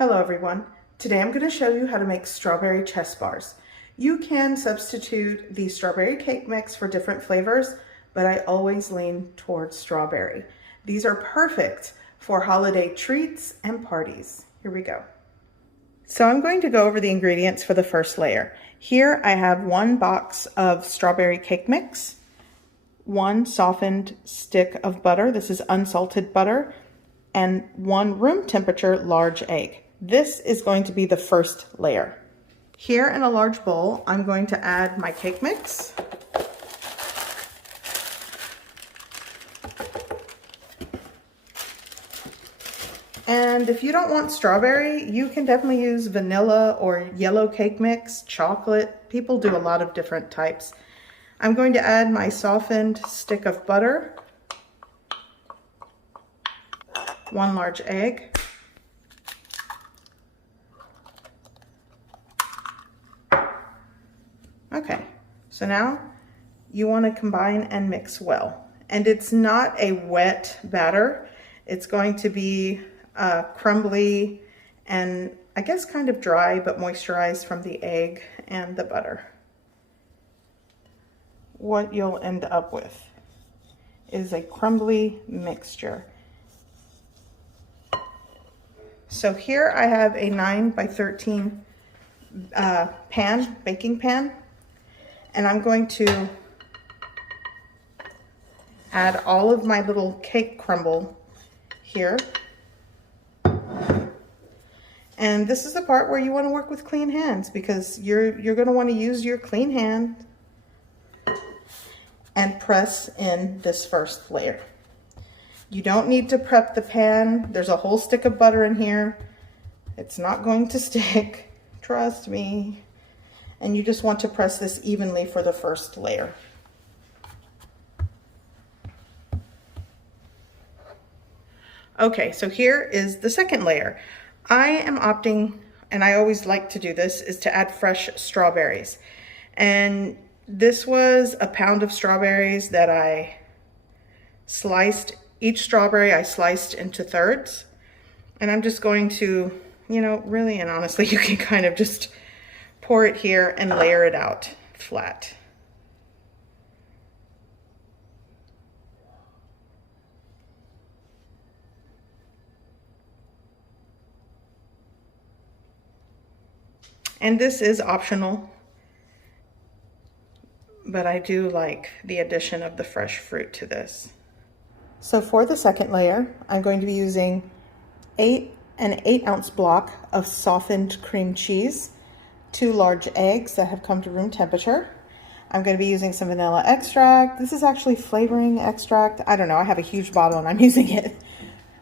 Hello everyone. Today I'm going to show you how to make strawberry chess bars. You can substitute the strawberry cake mix for different flavors, but I always lean towards strawberry. These are perfect for holiday treats and parties. Here we go. So I'm going to go over the ingredients for the first layer. Here I have 1 box of strawberry cake mix, 1 softened stick of butter, this is unsalted butter, and 1 room temperature large egg. This is going to be the first layer. Here in a large bowl, I'm going to add my cake mix. And if you don't want strawberry, you can definitely use vanilla or yellow cake mix, chocolate. People do a lot of different types. I'm going to add my softened stick of butter, 1 large egg, okay, so now you want to combine and mix well. And it's not a wet batter. It's going to be crumbly and I guess kind of dry but moisturized from the egg and the butter. What you'll end up with is a crumbly mixture. So here I have a 9 by 13 baking pan, and I'm going to add all of my little cake crumble here. And this is the part where you want to work with clean hands, because you're going to want to use your clean hand and press in this first layer. You don't need to prep the pan. There's a whole stick of butter in here. It's not going to stick, trust me. And you just want to press this evenly for the first layer. Okay, so here is the second layer. I am opting, and I always like to do this, is to add fresh strawberries. And this was a pound of strawberries that I sliced. Each strawberry I sliced into thirds. And I'm just going to, really and honestly, you can kind of just pour it here and layer it out flat. And this is optional, but I do like the addition of the fresh fruit to this. So for the second layer, I'm going to be using an 8-ounce block of softened cream cheese, 2 large eggs that have come to room temperature. I'm going to be using some vanilla extract. This is actually flavoring extract. I don't know, I have a huge bottle and I'm using it.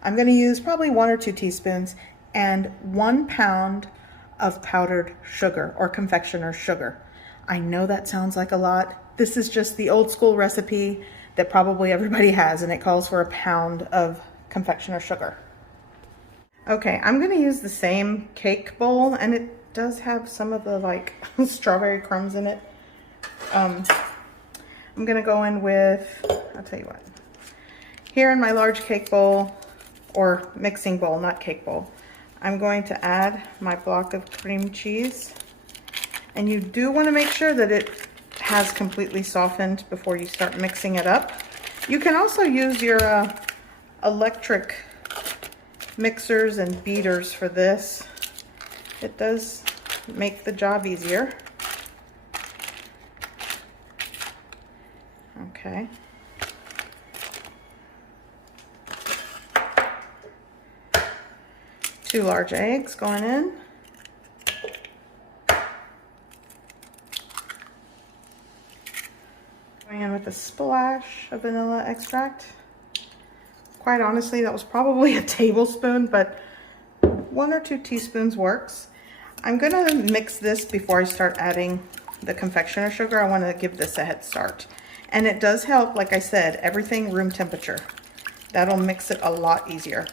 I'm going to use probably 1 or 2 teaspoons and 1 pound of powdered sugar or confectioner sugar. I know that sounds like a lot. This is just the old school recipe that probably everybody has, and it calls for 1 pound of confectioner sugar. Okay, I'm going to use the same cake bowl, and it does have some of the strawberry crumbs in it. I'm going to go in with, I'll tell you what, here in my large cake bowl, or mixing bowl, not cake bowl, I'm going to add my block of cream cheese. And you do want to make sure that it has completely softened before you start mixing it up. You can also use your electric mixers and beaters for this. It does make the job easier. Okay. Two large eggs going in. Going in with a splash of vanilla extract. Quite honestly, that was probably a tablespoon, but 1 or 2 teaspoons works. I'm gonna mix this before I start adding the confectioner sugar. I want to give this a head start. And it does help, like I said, everything room temperature. That'll mix it a lot easier.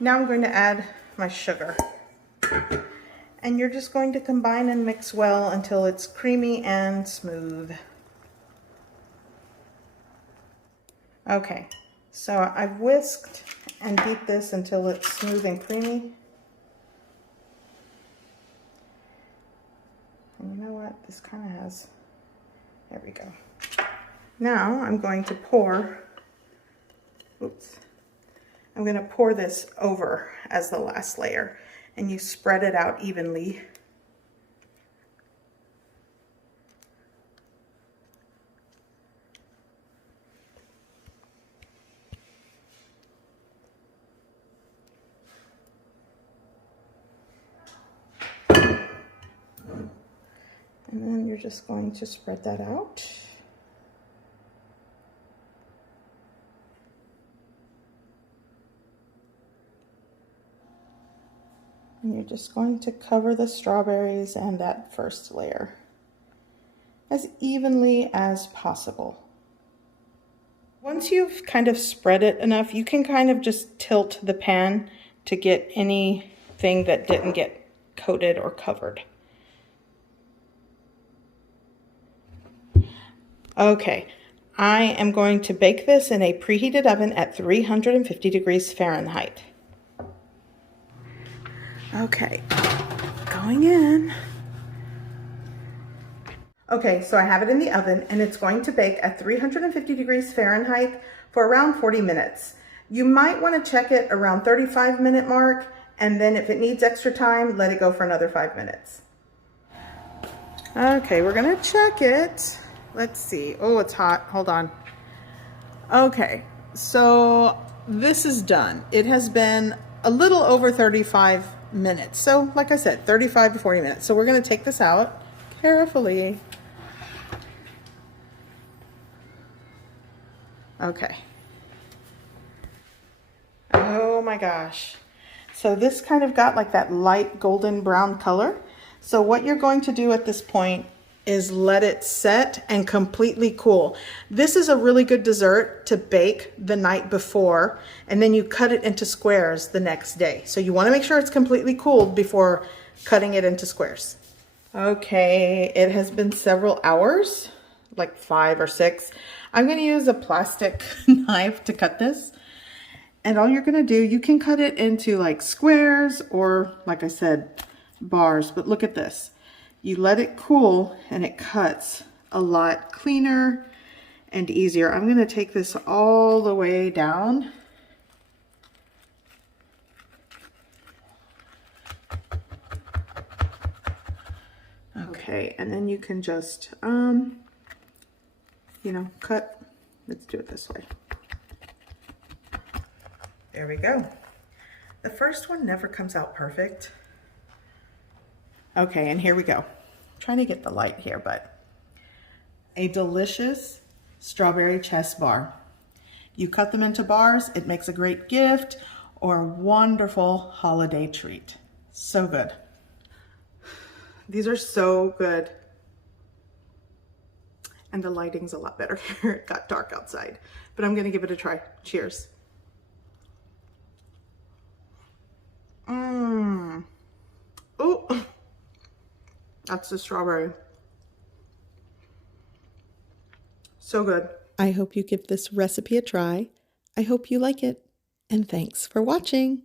Now I'm going to add my sugar. And you're just going to combine and mix well until it's creamy and smooth. Okay, so I've whisked and beat this until it's smooth and creamy. And you know what? This kind of has, there we go. Now I'm going to pour, I'm going to pour this over as the last layer, and you spread it out evenly. And then you're just going to spread that out. And you're just going to cover the strawberries and that first layer as evenly as possible. Once you've kind of spread it enough, you can kind of just tilt the pan to get anything that didn't get coated or covered. Okay, I am going to bake this in a preheated oven at 350 degrees Fahrenheit. Okay, going in. Okay, so I have it in the oven and it's going to bake at 350 degrees Fahrenheit for around 40 minutes. You might want to check it around 35-minute mark, and then if it needs extra time, let it go for another 5 minutes. Okay, we're gonna check it. Let's see. Oh, it's hot. Hold on. Okay, so this is done. It has been a little over 35 minutes. So like I said, 35 to 40 minutes. So we're gonna take this out carefully. Okay. Oh my gosh. So this kind of got like that light golden brown color. So what you're going to do at this point is let it set and completely cool. This is a really good dessert to bake the night before, and then you cut it into squares the next day. So you want to make sure it's completely cooled before cutting it into squares. Okay, it has been several hours, like 5 or 6. I'm going to use a plastic knife to cut this. And all you're going to do, you can cut it into like squares or, like I said, bars. But look at this. You let it cool and it cuts a lot cleaner and easier. I'm going to take this all the way down. Okay, and then you can just, you know, cut. Let's do it this way. There we go. The first one never comes out perfect. Okay, and here we go. I'm trying to get the light here, but a delicious strawberry chess bar. You cut them into bars, it makes a great gift or a wonderful holiday treat. So good. These are so good. And the lighting's a lot better here. It got dark outside, but I'm gonna give it a try. Cheers. Oh, that's the strawberry. So good. I hope you give this recipe a try. I hope you like it, and thanks for watching.